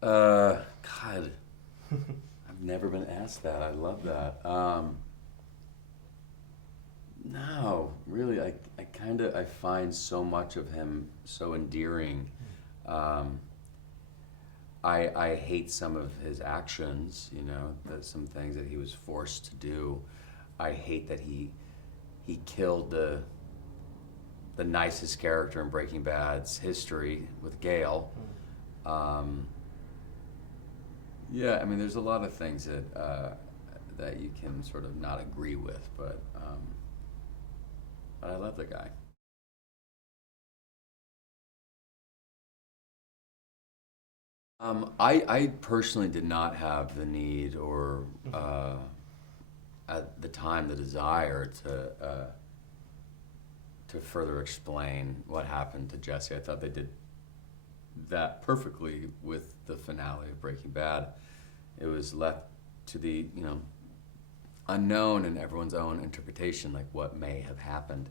God, I've never been asked that. I love that. No, really, I find so much of him so endearing. Um, I hate some of his actions, some things that he was forced to do. I hate that he killed the nicest character in Breaking Bad's history with Gale. Um, yeah, I mean, there's a lot of things that you can sort of not agree with, but I love the guy. I personally did not have the need or at the time the desire to further explain what happened to Jesse. I thought they did that perfectly with the finale of Breaking Bad. It was left to the unknown and everyone's own interpretation, like what may have happened.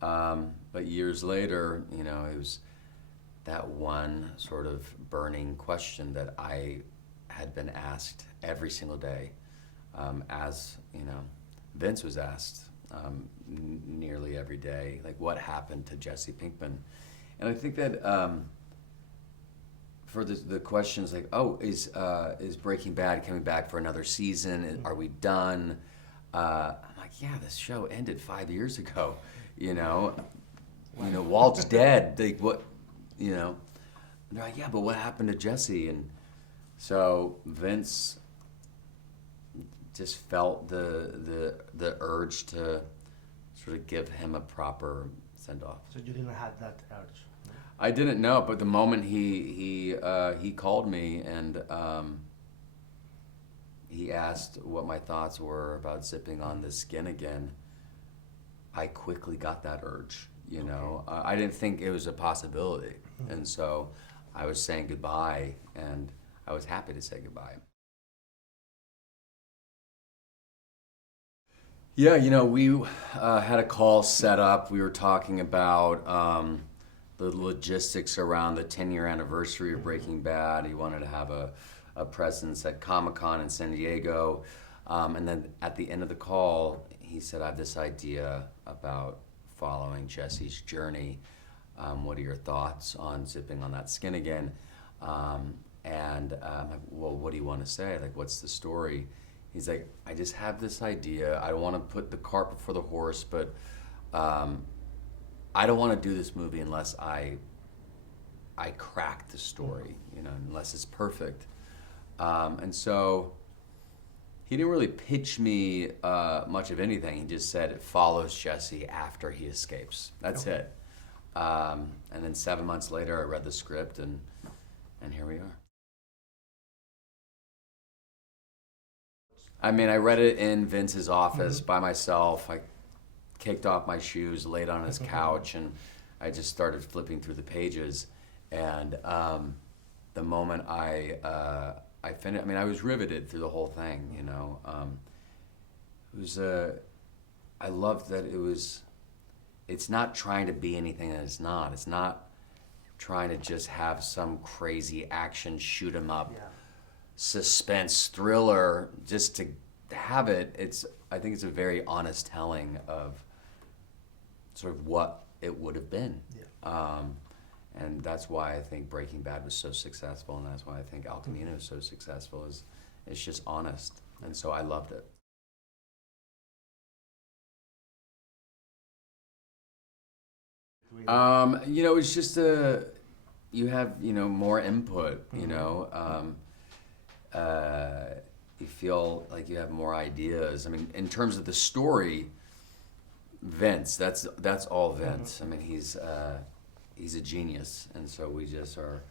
But years later, it was that one sort of burning question that I had been asked every single day, as Vince was asked nearly every day, like what happened to Jesse Pinkman, and I think that for the questions like, oh, is Breaking Bad coming back for another season? Are we done? I'm like, yeah, this show ended 5 years ago. You know, Walt's dead. Like what? You know, and they're like, yeah, but what happened to Jesse? And so Vince just felt the urge to sort of give him a proper send off. So you didn't have that urge. No? I didn't know, but the moment he called me and he asked what my thoughts were about zipping on the skin again, I quickly got that urge. I didn't think it was a possibility, and so I was saying goodbye, and I was happy to say goodbye. Yeah, we had a call set up. We were talking about the logistics around the 10-year anniversary of Breaking Bad. He wanted to have a presence at Comic-Con in San Diego. And then at the end of the call, he said, I have this idea about following Jesse's journey. What are your thoughts on zipping on that skin again? And I'm like, well, what do you want to say? Like, what's the story? He's like, I just have this idea. I don't want to put the cart before the horse, but I don't want to do this movie unless I crack the story, unless it's perfect. And so he didn't really pitch me much of anything. He just said it follows Jesse after he escapes. That's Okay. it. And then 7 months later, I read the script, and here we are. I mean, I read it in Vince's office by myself. I kicked off my shoes, laid on his couch, and I just started flipping through the pages. And the moment I finished, I mean, I was riveted through the whole thing. It was I loved that it was. It's not trying to be anything that it's not. It's not trying to just have some crazy action shoot 'em up Yeah. suspense thriller just to have it. I think it's a very honest telling of sort of what it would have been. Yeah. And that's why I think Breaking Bad was so successful, and that's why I think El Camino is so successful. Is it's just honest, and so I loved it. It's just you have more input. You feel like you have more ideas. I mean, in terms of the story, Vince, that's all Vince. I mean, he's a genius, and so we just are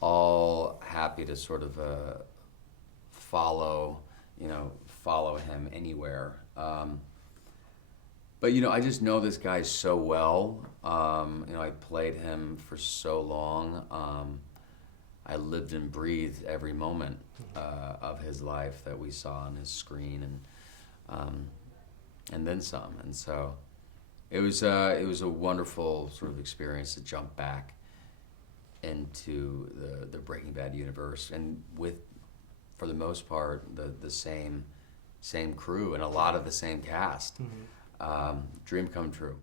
all happy to sort of follow, follow him anywhere. But I just know this guy so well. I played him for so long. I lived and breathed every moment of his life that we saw on his screen, and then some. And so it was a wonderful sort of experience to jump back into the Breaking Bad universe, and with, for the most part, the same crew and a lot of the same cast. Dream come true.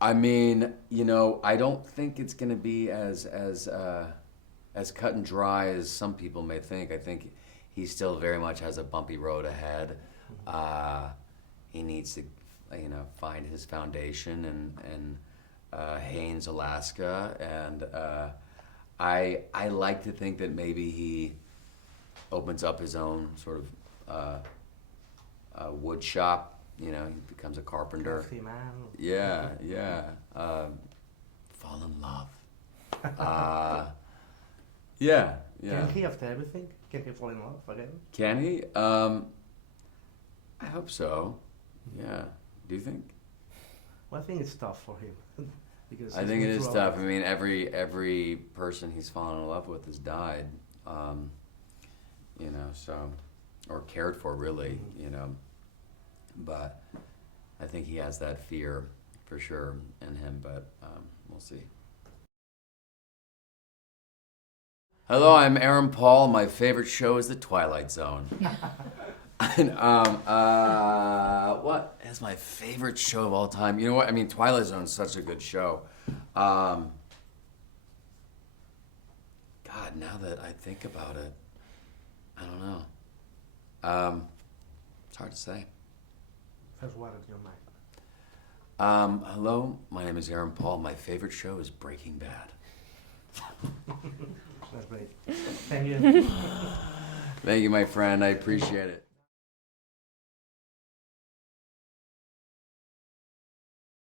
I mean, you know, I don't think it's going to be as cut and dry as some people may think. I think he still very much has a bumpy road ahead. He needs to, you know, find his foundation in Haines, Alaska, and I like to think that maybe he opens up his own sort of wood shop. You know, he becomes a carpenter. Crafty man. Yeah, yeah. Fall in love. Yeah, yeah. Can he after everything? Can he fall in love again? Can he? I hope so. Yeah. Do you think? Well, I think it's tough for him. Because I he's think it been is through a tough. lot. I mean, every person he's fallen in love with has died. You know, so, or cared for, really. You know, but I think he has that fear for sure in him. But we'll see. Hello, I'm Aaron Paul. My favorite show is The Twilight Zone. And, what is my favorite show of all time? You know what? I mean, Twilight Zone is such a good show. God, now that I think about it, I don't know. It's hard to say. First word in your mind. Hello, my name is Aaron Paul. My favorite show is Breaking Bad. That's great. Thank you. Thank you, my friend. I appreciate it.